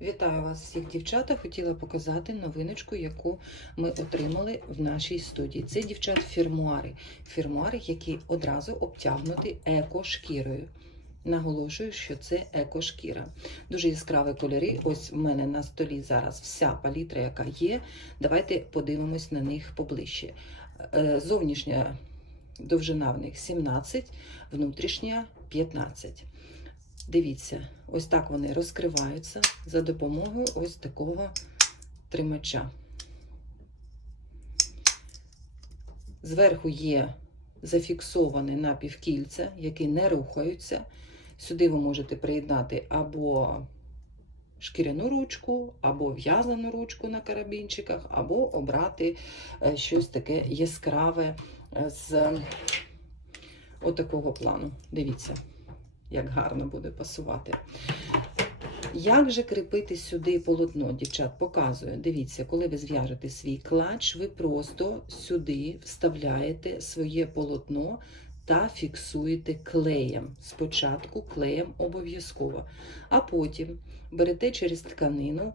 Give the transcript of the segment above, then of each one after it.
Вітаю вас всіх, дівчата. Хотіла показати новиночку, яку ми отримали в нашій студії. Це дівчат фірмуари. Фірмуари, які одразу обтягнуті еко-шкірою. Наголошую, що це еко-шкіра. Дуже яскраві кольори. Ось в мене на столі зараз вся палітра, яка є. Давайте подивимось на них поближче. Е, Зовнішня довжина в них 17, внутрішня 15. Дивіться, ось так вони розкриваються за допомогою ось такого тримача. Зверху є зафіксоване напівкільця, які не рухаються. Сюди ви можете приєднати або шкіряну ручку, або в'язану ручку на карабінчиках, або обрати е, щось таке яскраве е, з отакого плану. Дивіться як гарно буде пасувати. Як же кріпити сюди полотно, дівчат, показую. Дивіться, коли ви зв'яжете свій клач, ви просто сюди вставляєте своє полотно та фіксуєте клеєм. Спочатку клеєм обов'язково. А потім берете через тканину,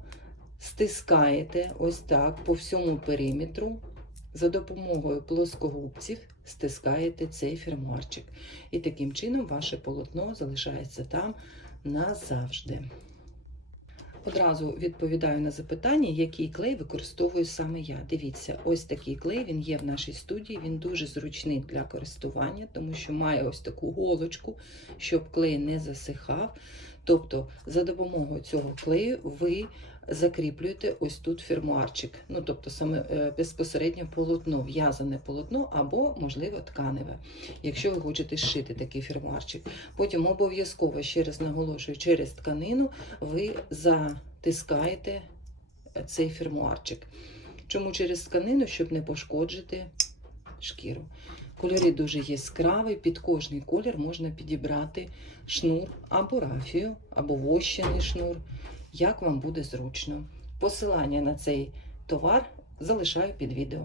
стискаєте ось так по всьому периметру. За допомогою плоскогубців стискаєте цей фермуарчик. І таким чином ваше полотно залишається там назавжди. Одразу відповідаю на запитання, який клей використовую саме я. Дивіться, ось такий клей він є в нашій студії. Він дуже зручний для користування, тому що має ось таку голочку, щоб клей не засихав. Тобто, за допомогою цього клею ви закріплюєте ось тут фермуарчик. Ну, тобто, саме е, безпосередньо полотно, в'язане полотно або, можливо, тканеве, якщо ви хочете зшити такий фермуарчик. Потім обов'язково, ще раз наголошую, через тканину ви затискаєте цей фермуарчик. Чому через тканину, щоб не пошкоджити шкіру. Кольори дуже яскраві, під кожний колір можна підібрати шнур або рафію, або вощений шнур, як вам буде зручно. Посилання на цей товар залишаю під відео.